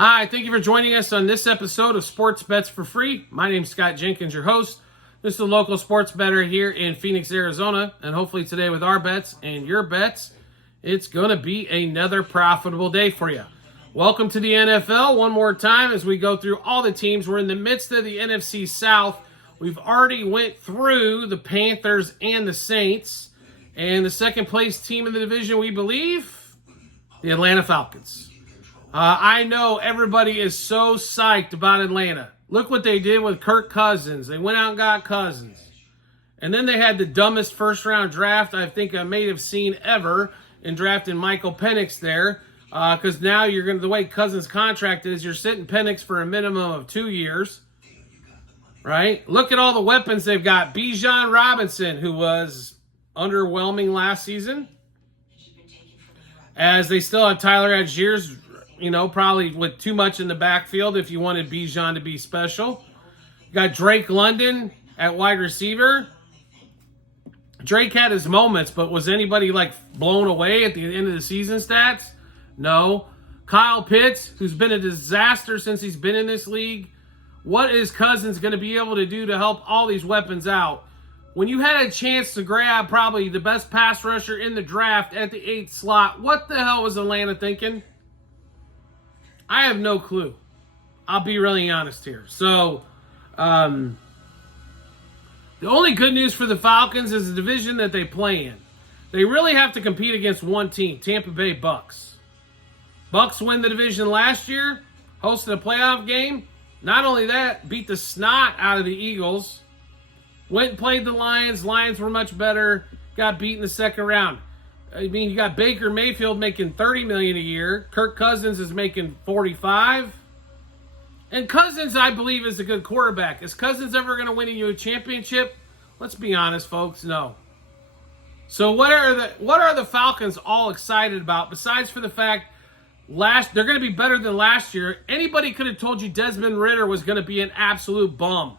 Hi, thank you for joining us on this episode of Sports Bets for Free. My name's Scott Jenkins, your host. This is a local sports bettor here in Phoenix, Arizona, and hopefully today with our bets and your bets, it's going to be another profitable day for you. Welcome to the NFL one more time as we go through all the teams. We're in the midst of the NFC South. We've already went through the Panthers and the Saints, and the second place team in the division, we believe, the Atlanta Falcons. I know everybody is so psyched about Atlanta. Look what they did with Kirk Cousins. They went out and got Cousins. And then they had the dumbest first-round draft I think I may have seen ever in drafting Michael Penix there. Because now you're going to, the way Cousins' contract is, you're sitting Penix for a minimum of 2 years. Right? Look at all the weapons they've got. Bijan Robinson, who was underwhelming last season. As they still have Tyler Algiers, probably with too much in the backfield if you wanted Bijan to be special. You got Drake London at wide receiver. Drake had his moments, but was anybody blown away at the end of the season stats? No. Kyle Pitts, who's been a disaster since he's been in this league. What is Cousins going to be able to do to help all these weapons out? When you had a chance to grab probably the best pass rusher in the draft at the 8th slot, what the hell was Atlanta thinking? I have no clue. I'll be really honest here. So, the only good news for the Falcons is the division that they play in. They really have to compete against one team, Tampa Bay Bucks. Bucks win the division last year, hosted a playoff game. Not only that, beat the snot out of the Eagles. Went and played the Lions. Lions were much better. Got beat in the second round. I mean, you got Baker Mayfield making $30 million a year. Kirk Cousins is making $45. And Cousins, I believe, is a good quarterback. Is Cousins ever going to win you a championship? Let's be honest, folks. No. So what are the Falcons all excited about? Besides for the fact they're going to be better than last year. Anybody could have told you Desmond Ridder was going to be an absolute bum.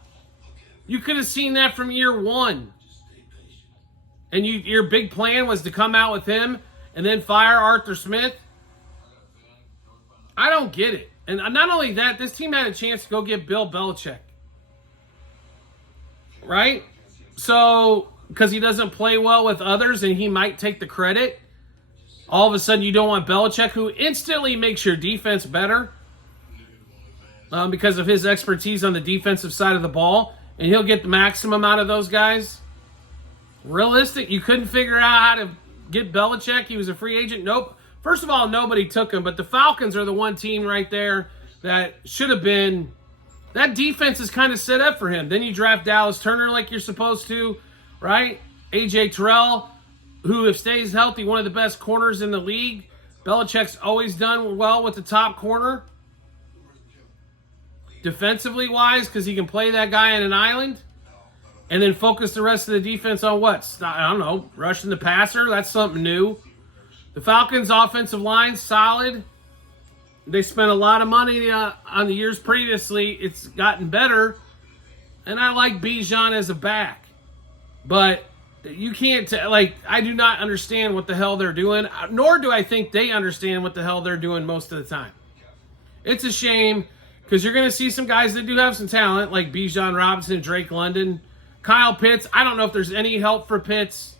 You could have seen that from year one. And your big plan was to come out with him and then fire Arthur Smith? I don't get it. And not only that, this team had a chance to go get Bill Belichick. Right? So, because he doesn't play well with others and he might take the credit, all of a sudden you don't want Belichick, who instantly makes your defense better because of his expertise on the defensive side of the ball, and he'll get the maximum out of those guys. Realistic? You couldn't figure out how to get Belichick? He was a free agent? Nope. First of all, nobody took him, but the Falcons are the one team right there that should have been. That defense is kind of set up for him. Then you draft Dallas Turner like you're supposed to, right? A.J. Terrell, who, if stays healthy, one of the best corners in the league. Belichick's always done well with the top corner. Defensively wise, because he can play that guy on an island. And then focus the rest of the defense on what? I don't know, rushing the passer? That's something new. The Falcons' offensive line, solid. They spent a lot of money on the years previously. It's gotten better. And I like Bijan as a back. But you can't, I do not understand what the hell they're doing. Nor do I think they understand what the hell they're doing most of the time. It's a shame, because you're going to see some guys that do have some talent, like Bijan Robinson, Drake London. Kyle Pitts, I don't know if there's any help for Pitts.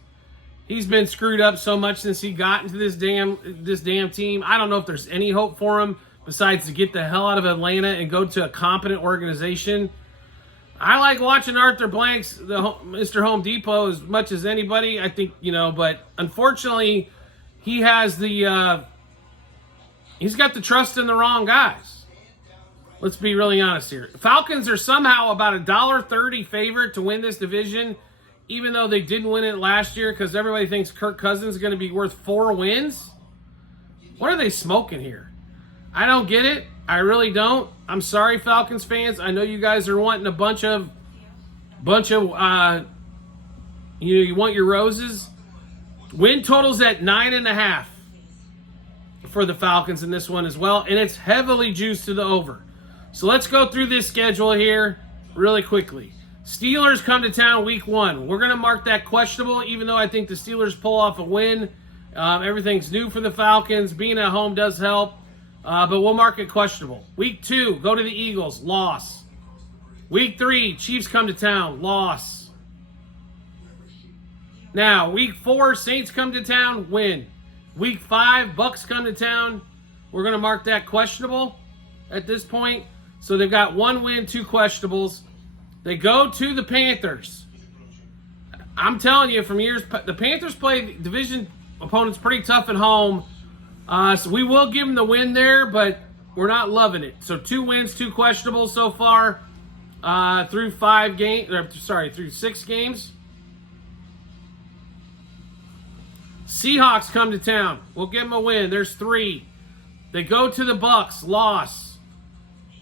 He's been screwed up so much since he got into this damn team. I don't know if there's any hope for him besides to get the hell out of Atlanta and go to a competent organization. I like watching Arthur Blank's Mr. Home Depot as much as anybody. I think, but unfortunately, he has he's got the trust in the wrong guys. Let's be really honest here. Falcons are somehow about $1.30 favorite to win this division, even though they didn't win it last year because everybody thinks Kirk Cousins is going to be worth 4 wins. What are they smoking here? I don't get it. I really don't. I'm sorry, Falcons fans. I know you guys are wanting a bunch of you want your roses. Win totals at 9.5 for the Falcons in this one as well, and it's heavily juiced to the over. So let's go through this schedule here really quickly. Steelers come to town week 1. We're going to mark that questionable, even though I think the Steelers pull off a win. Everything's new for the Falcons. Being at home does help. but we'll mark it questionable. Week 2, go to the Eagles, loss. Week 3, Chiefs come to town, loss. Now, week 4, Saints come to town, win. Week 5, Bucks come to town. We're going to mark that questionable at this point. So they've got 1 win, 2 questionables. They go to the Panthers. I'm telling you, from years, the Panthers play division opponents pretty tough at home. So we will give them the win there, but we're not loving it. So 2 wins, 2 questionables so far through 6 games. Seahawks come to town. We'll give them a win. There's 3. They go to the Bucks, loss.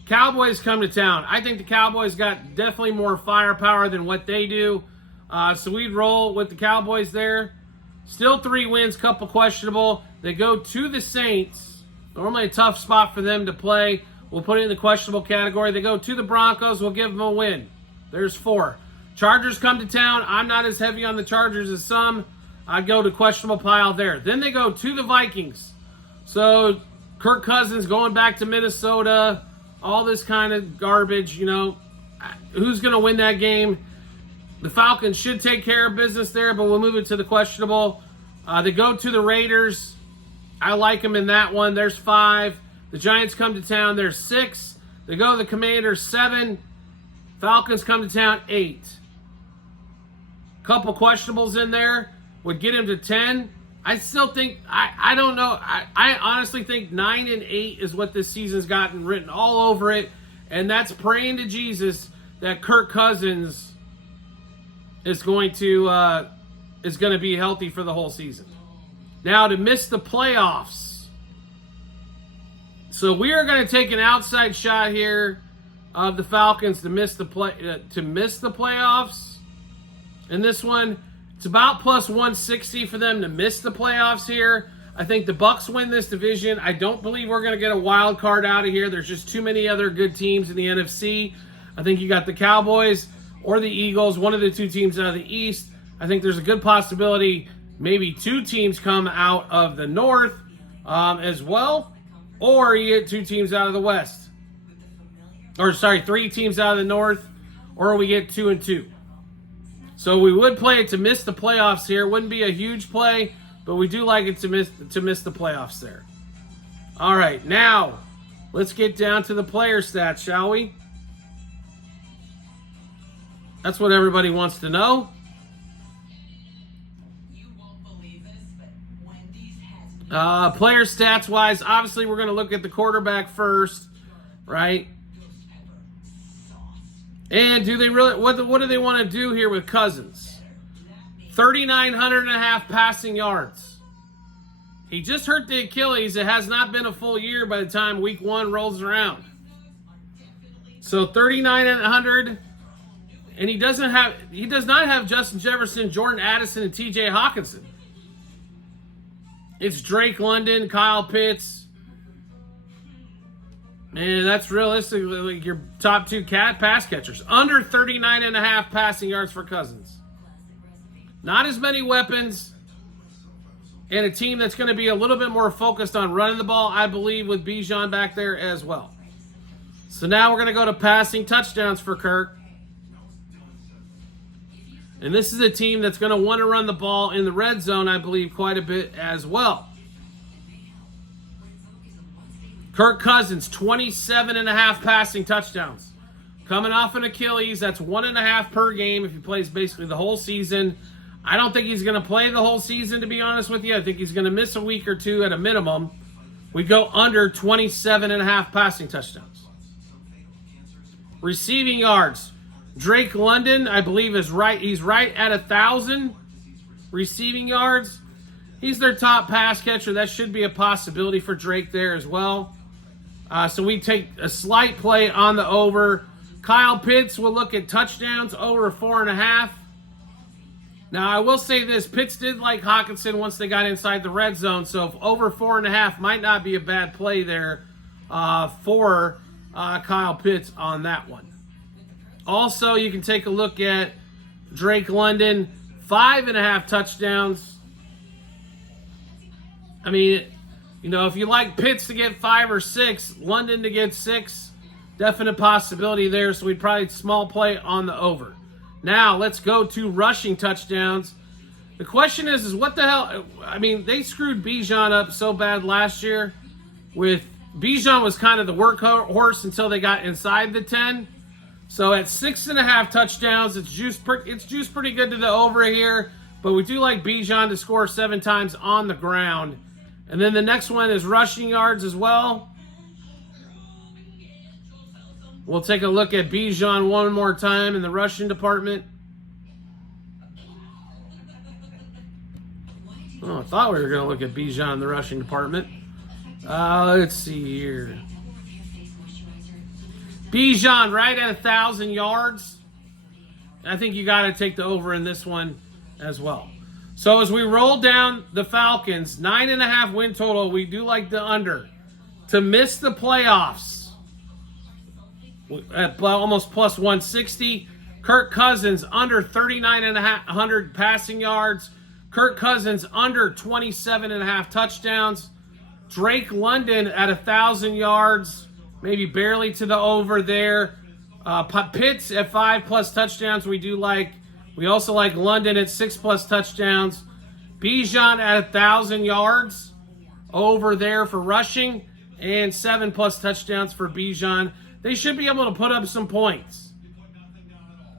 Cowboys come to town. I think the Cowboys got definitely more firepower than what they do. So we'd roll with the Cowboys there. Still 3 wins, couple questionable. They go to the Saints. Normally a tough spot for them to play. We'll put it in the questionable category. They go to the Broncos. We'll give them a win. There's 4. Chargers come to town. I'm not as heavy on the Chargers as some. I'd go to questionable pile there. Then they go to the Vikings. So Kirk Cousins going back to Minnesota. All this kind of garbage, Who's going to win that game? The Falcons should take care of business there, but we'll move it to the questionable. They go to the Raiders. I like them in that one. There's 5. The Giants come to town. There's 6. They go to the Commanders, 7. Falcons come to town, 8. Couple questionables in there would get him to 10. I still think, I don't know. I honestly think 9 and 8 is what this season's gotten written all over it. And that's praying to Jesus that Kirk Cousins is going to be healthy for the whole season. Now, to miss the playoffs. So we are going to take an outside shot here of the Falcons to miss the playoffs. In this one, it's about plus 160 for them to miss the playoffs here. I think the Bucks win this division. I don't believe we're going to get a wild card out of here. There's just too many other good teams in the NFC. I think you got the Cowboys or the Eagles, one of the 2 teams out of the East. I think there's a good possibility maybe 2 teams come out of the North as well. Or you get 2 teams out of the West. 3 teams out of the North. Or we get 2 and 2. So we would play it to miss the playoffs here. Wouldn't be a huge play, but we do like it to miss the playoffs there. All right, now let's get down to the player stats, shall we? That's what everybody wants to know. Player stats wise, obviously we're going to look at the quarterback first, right? And do they really? What do they want to do here with Cousins? 3,900.5 passing yards. He just hurt the Achilles. It has not been a full year by the time week 1 rolls around. So 3,900, and he does not have Justin Jefferson, Jordan Addison, and T.J. Hawkinson. It's Drake London, Kyle Pitts. And that's realistically like your top 2 pass catchers. Under 39.5 passing yards for Cousins. Not as many weapons. And a team that's going to be a little bit more focused on running the ball, I believe, with Bijan back there as well. So now we're going to go to passing touchdowns for Kirk. And this is a team that's going to want to run the ball in the red zone, I believe, quite a bit as well. Kirk Cousins, 27.5 passing touchdowns. Coming off an Achilles, that's 1.5 per game if he plays basically the whole season. I don't think he's going to play the whole season, to be honest with you. I think he's going to miss a week or 2 at a minimum. We go under 27.5 passing touchdowns. Receiving yards. Drake London, I believe, is right. He's right at 1,000 receiving yards. He's their top pass catcher. That should be a possibility for Drake there as well. So we take a slight play on the over. Kyle Pitts will look at touchdowns over 4.5. Now, I will say this. Pitts did like Hawkinson once they got inside the red zone. So over 4.5 might not be a bad play there for Kyle Pitts on that one. Also, you can take a look at Drake London, 5.5 touchdowns. I mean, You know, if you like Pitts to get 5 or 6, London to get 6, definite possibility there. So we'd probably small play on the over. Now let's go to rushing touchdowns. The question is what the hell? I mean, they screwed Bijan up so bad last year. Bijan was kind of the workhorse until they got inside the 10. So at 6.5 touchdowns, it's juiced pretty good to the over here. But we do like Bijan to score 7 times on the ground. And then the next one is rushing yards as well. We'll take a look at Bijan one more time in the rushing department. Oh, I thought we were going to look at Bijan in the rushing department. Let's see here. Bijan right at 1,000 yards. I think you got to take the over in this one as well. So as we roll down the Falcons, 9.5 win total. We do like the under. To miss the playoffs at almost plus 160. Kirk Cousins under 39.5 passing yards. Kirk Cousins under 27.5 touchdowns. Drake London at 1,000 yards, maybe barely to the over there. Pitts at 5+ touchdowns. We also like London at 6+ touchdowns. Bijan at 1,000 yards, over there for rushing, and 7+ touchdowns for Bijan. They should be able to put up some points.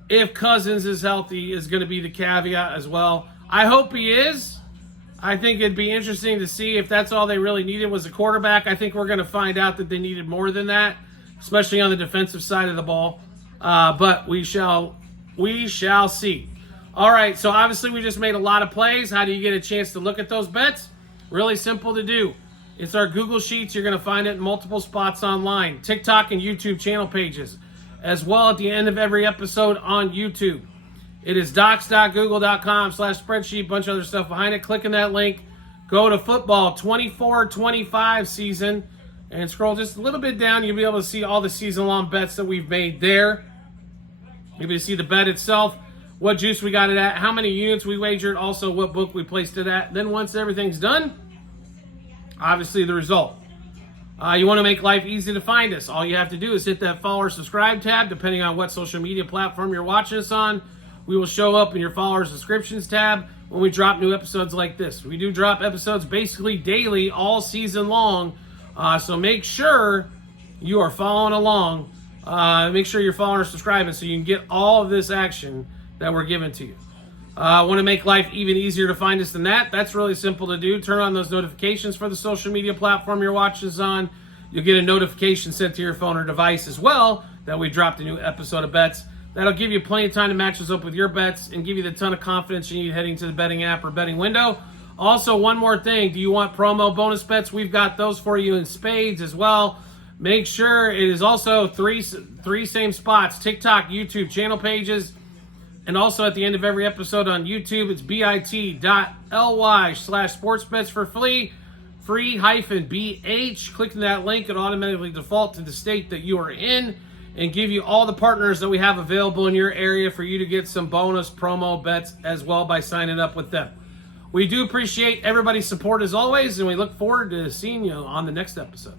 If Cousins is healthy, is going to be the caveat as well. I hope he is. I think it'd be interesting to see if that's all they really needed was a quarterback. I think we're going to find out that they needed more than that, especially on the defensive side of the ball. But we shall see. All right, so obviously we just made a lot of plays. How do you get a chance to look at those bets? Really simple to do. It's our Google Sheets. You're going to find it in multiple spots online, TikTok and YouTube channel pages, as well at the end of every episode on YouTube. It is docs.google.com/spreadsheet, bunch of other stuff behind it. Click on that link. Go to football 24-25 season and scroll just a little bit down. You'll be able to see all the season-long bets that we've made there. You'll be able to see the bet itself, what juice we got it at, how many units we wagered, also what book we placed it at. Then once everything's done, obviously the result. You want to make life easy to find us. All you have to do is hit that follow or subscribe tab, depending on what social media platform you're watching us on. We will show up in your follower subscriptions tab when we drop new episodes like this. We do drop episodes basically daily all season long. So make sure you are following along. Make sure you're following or subscribing so you can get all of this action that we're giving to you. Want to make life even easier to find us than that? That's really simple to do. Turn on those notifications for the social media platform you're watching us on. You'll get a notification sent to your phone or device as well that we dropped a new episode of bets. That'll give you plenty of time to match us up with your bets and give you the ton of confidence you need heading to the betting app or betting window. Also, one more thing. Do you want promo bonus bets? We've got those for you in spades as well. Make sure it is also three same spots, TikTok, YouTube channel pages, and also at the end of every episode on YouTube, it's bit.ly/sportsbets for free-BH. Clicking that link, it automatically default to the state that you are in and give you all the partners that we have available in your area for you to get some bonus promo bets as well by signing up with them. We do appreciate everybody's support as always, and we look forward to seeing you on the next episode.